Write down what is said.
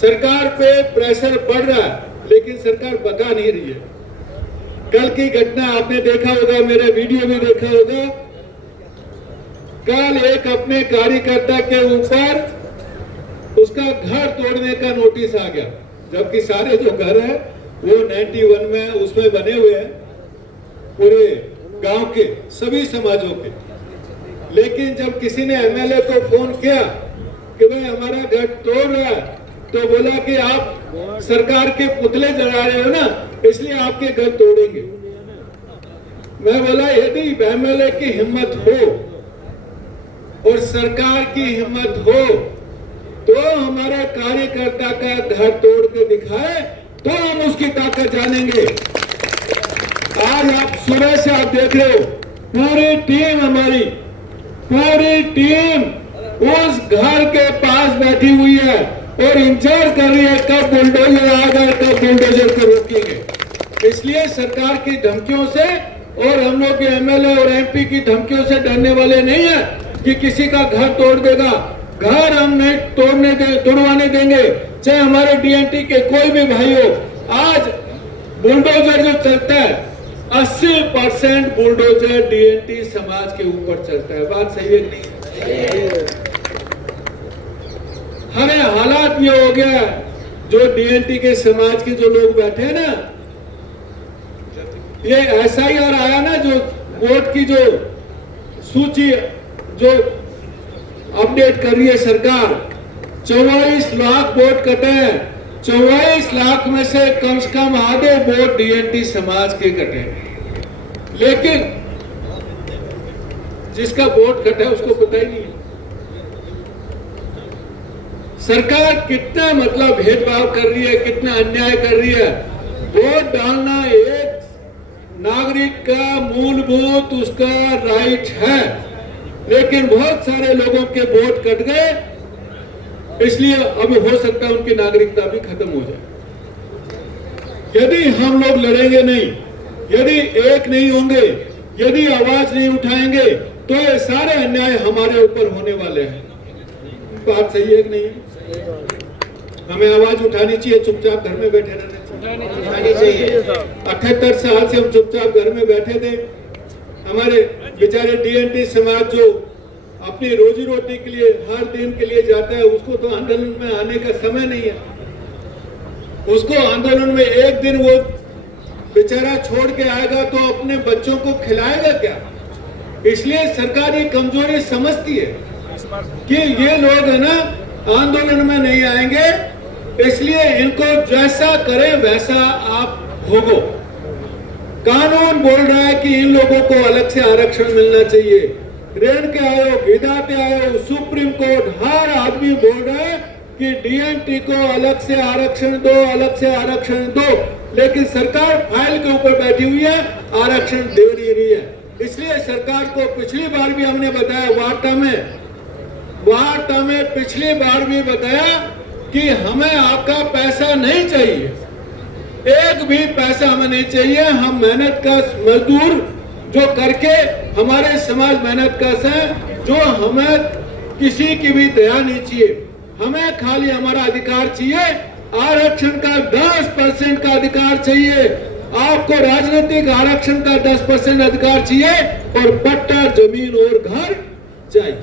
सरकार पे प्रेशर बढ़ रहा है, लेकिन सरकार बता नहीं रही है। कल की घटना आपने देखा होगा, मेरे वीडियो में देखा होगा। कल एक अपने कार्यकर्ता के ऊपर उसका घर तोड़ने का नोटिस आ गया, जबकि सारे जो घर है वो 91 में उसमें बने हुए हैं, पूरे गांव के सभी समाजों के। लेकिन जब किसी ने एमएलए को फोन किया कि भाई हमारा घर तोड़ रहा है, तो बोला कि आप सरकार के पुतले जला रहे हो ना, इसलिए आपके घर तोड़ेंगे। मैं बोला यदि एमएलए की हिम्मत हो और सरकार की हिम्मत हो तो हमारे कार्यकर्ता का घर तोड़ के दिखाए तो हम उसकी ताकत जानेंगे। आज आप सुबह से आप देख रहे हो, पूरी टीम हमारी, पूरी टीम उस घर के पास बैठी हुई है और इंतजार कर रही है कब बुलडोजर आएगा, कब बुलडोजर को रोकेंगे। इसलिए सरकार की धमकियों से और हम लोग एमएलए और एमपी की धमकियों से डरने वाले नहीं है कि किसी का घर तोड़ देगा। घर हम नहीं तोड़वाने देंगे, चाहे हमारे डीएनटी के कोई भी भाई हो। आज बुलडोजर जो चलता है, 80% बुलडोजर डीएनटी समाज के ऊपर चलता है। बात सही है नहीं? हमें हालात ये हो गया, जो डीएनटी के समाज के जो लोग बैठे हैं ना, ये एसआईआर आया ना, जो वोट की जो सूची जो अपडेट कर रही है सरकार, 44 लाख वोट कटे हैं। 44 लाख में से कम आधे वोट डीएनटी समाज के कटे। लेकिन जिसका वोट कटा है उसको पता ही नहीं है। सरकार कितना मतलब भेदभाव कर रही है, कितना अन्याय कर रही है। वोट डालना एक नागरिक का मूलभूत उसका राइट है, लेकिन बहुत सारे लोगों के वोट कट गए, इसलिए अब हो सकता है उनकी नागरिकता भी खत्म हो जाए। यदि हम लोग लड़ेंगे नहीं, यदि एक नहीं होंगे, यदि आवाज नहीं उठाएंगे, तो ये सारे अन्याय हमारे ऊपर होने वाले हैं। बात सही है कि नहीं? हमें आवाज उठानी चाहिए, चुपचाप घर में बैठे रहना चाहिए। 78 साल से हम चुपचाप घर में बैठे थे। हमारे बेचारे डीएनटी समाज जो अपनी रोजी रोटी के लिए हर दिन के लिए जाता है, उसको तो आंदोलन में आने का समय नहीं है। उसको आंदोलन में एक दिन वो बेचारा छोड़ के आएगा तो अपने बच्चों को खिलाएगा क्या? इसलिए सरकार ये कमजोरी समझती है कि ये लोग है ना आंदोलन में नहीं आएंगे, इसलिए इनको जैसा करें वैसा आप भोगो। कानून बोल रहा है कि इन लोगों को अलग से आरक्षण मिलना चाहिए। रेल के आयोग, विधाते आयोग, सुप्रीम कोर्ट, हर आदमी बोल रहा है कि डीएनटी को अलग से आरक्षण दो, अलग से आरक्षण दो, लेकिन सरकार फाइल के ऊपर बैठी हुई है, आरक्षण दे नहीं रही है। इसलिए सरकार को पिछली बार भी हमने बताया, वार्ता में पिछली बार भी बताया कि हमें आपका पैसा नहीं चाहिए, एक भी पैसा हमें नहीं चाहिए। हम मेहनत का मजदूर जो करके हमारे समाज मेहनत कश है, जो हमें किसी की भी दया नहीं चाहिए। हमें खाली हमारा अधिकार चाहिए, आरक्षण का 10% का अधिकार चाहिए। आपको राजनीतिक आरक्षण का 10% अधिकार चाहिए और पट्टा, जमीन और घर चाहिए।